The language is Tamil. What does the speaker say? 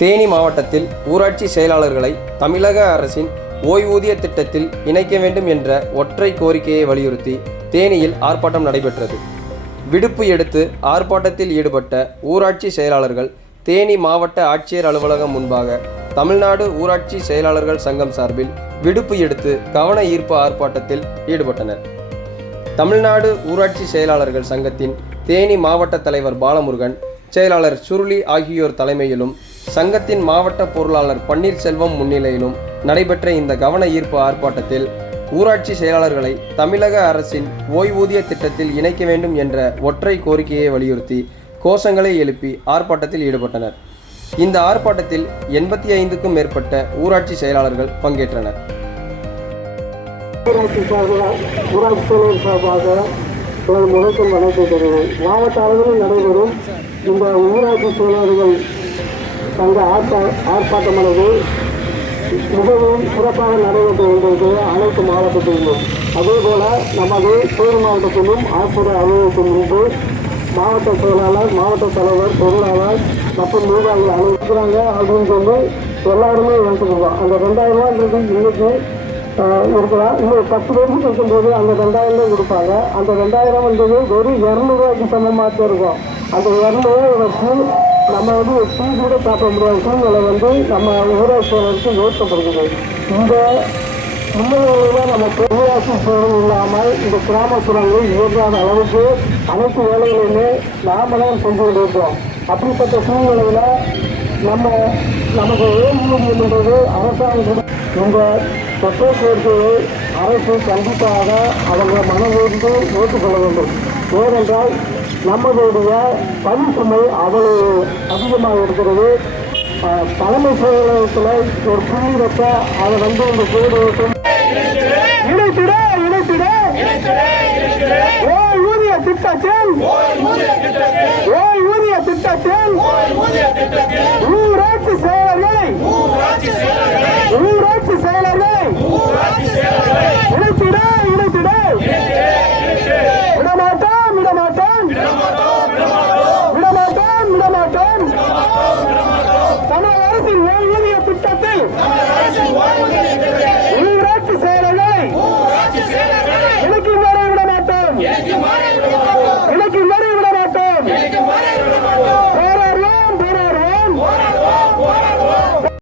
தேனி மாவட்டத்தில் ஊராட்சி செயலாளர்களை தமிழக அரசின் ஓய்வூதிய திட்டத்தில் இணைக்க வேண்டும் என்ற ஒற்றை கோரிக்கையை வலியுறுத்தி தேனியில் ஆர்ப்பாட்டம் நடைபெற்றது. விடுப்பு எடுத்து ஆர்ப்பாட்டத்தில் ஈடுபட்ட ஊராட்சி செயலாளர்கள் தேனி மாவட்ட ஆட்சியர் அலுவலகம் முன்பாக தமிழ்நாடு ஊராட்சி செயலாளர்கள் சங்கம் சார்பில் விடுப்பு எடுத்து கவன ஈர்ப்பு ஆர்ப்பாட்டத்தில் ஈடுபட்டனர். தமிழ்நாடு ஊராட்சி செயலாளர்கள் சங்கத்தின் தேனி மாவட்ட தலைவர் பாலமுருகன், செயலாளர் சுருளி ஆகியோர் தலைமையிலும் சங்கத்தின் மாவட்ட பொருளாளர் பன்னீர்செல்வம் முன்னிலையிலும் நடைபெற்ற இந்த கவன ஈர்ப்பு ஆர்ப்பாட்டத்தில் ஊராட்சி செயலாளர்களை தமிழக அரசின் ஓய்வூதிய திட்டத்தில் இணைக்க வேண்டும் என்ற ஒற்றை கோரிக்கையை வலியுறுத்தி கோஷங்களை எழுப்பி ஆர்ப்பாட்டத்தில் ஈடுபட்டனர். இந்த ஆர்ப்பாட்டத்தில் 85க்கும் மேற்பட்ட ஊராட்சி செயலாளர்கள் பங்கேற்றனர். மாவட்ட அளவில் நடைபெறும் இந்த ஊராட்சி செயலாளர்கள் சங்க ஆர்ப்பாட்டமானது மிகவும் சிறப்பாக நடைபெற்று வருகிறது அனைத்து மாவட்டத்திலும். அதேபோல நமது தேனி மாவட்டத்திலும் ஆசிரியர் அலுவலகத்தில் இருந்து மாவட்ட செயலாளர், மாவட்ட தலைவர், பொருளாளர் மற்றும் நிர்வாகிகள் அனுப்புகிறாங்க அப்படின்னு சொல்லி எல்லாருமே எடுத்துக்கிறோம். அந்த 2000 ரூபான்றது இன்னைக்கு இருக்கலாம். இன்னும் 10 பேருக்கு இருக்கும்போது அந்த 2000 கொடுப்பாங்க. அந்த 2000 வெறும் 200 ரூபாய்க்கு சமமாக இருக்கும். அந்த 200 வச்சு நம்ம டீ கூட சாப்பிட முடியாத சூழ்நிலை நம்ம ஊராட்சியாளருக்கு ஏற்படுகிறது. இந்த முன்னோடியில் நமக்கு ஊராட்சி சேவை இல்லாமல் இந்த கிராமப்புறங்களில் இயற்காத அளவுக்கு அனைத்து வேலைகளையுமே நாம தான் செஞ்சு கொண்டிருக்கிறோம். அப்படிப்பட்ட சூழ்நிலையில் நமக்கு ஓய்வூதியம் என்றது அரசாங்கம் இந்த ஒற்றை கோரிக்கையை அரசு கண்டிப்பாக அவங்க மனதிலிருந்து ஏற்றுக்கொள்ள வேண்டும். ஏனென்றால் நம்மளுடைய பணி சுமை அவ்வளவு அதிகமாக இருக்கிறது. தலைமை செயலகத்தில் ஒரு புள்ளி வைக்க அதை இந்த கோரிக்கை இணைத்திட ஓய்வூதிய திட்டத்தில் ஊராட்சி செயலர்களை இணைத்திட விடமாட்டோம். தமிழக அரசின் ஓய்வூதிய திட்டத்தில் ஊராட்சி செயலர்களை இணைக்கும் வரை விடமாட்டோம்.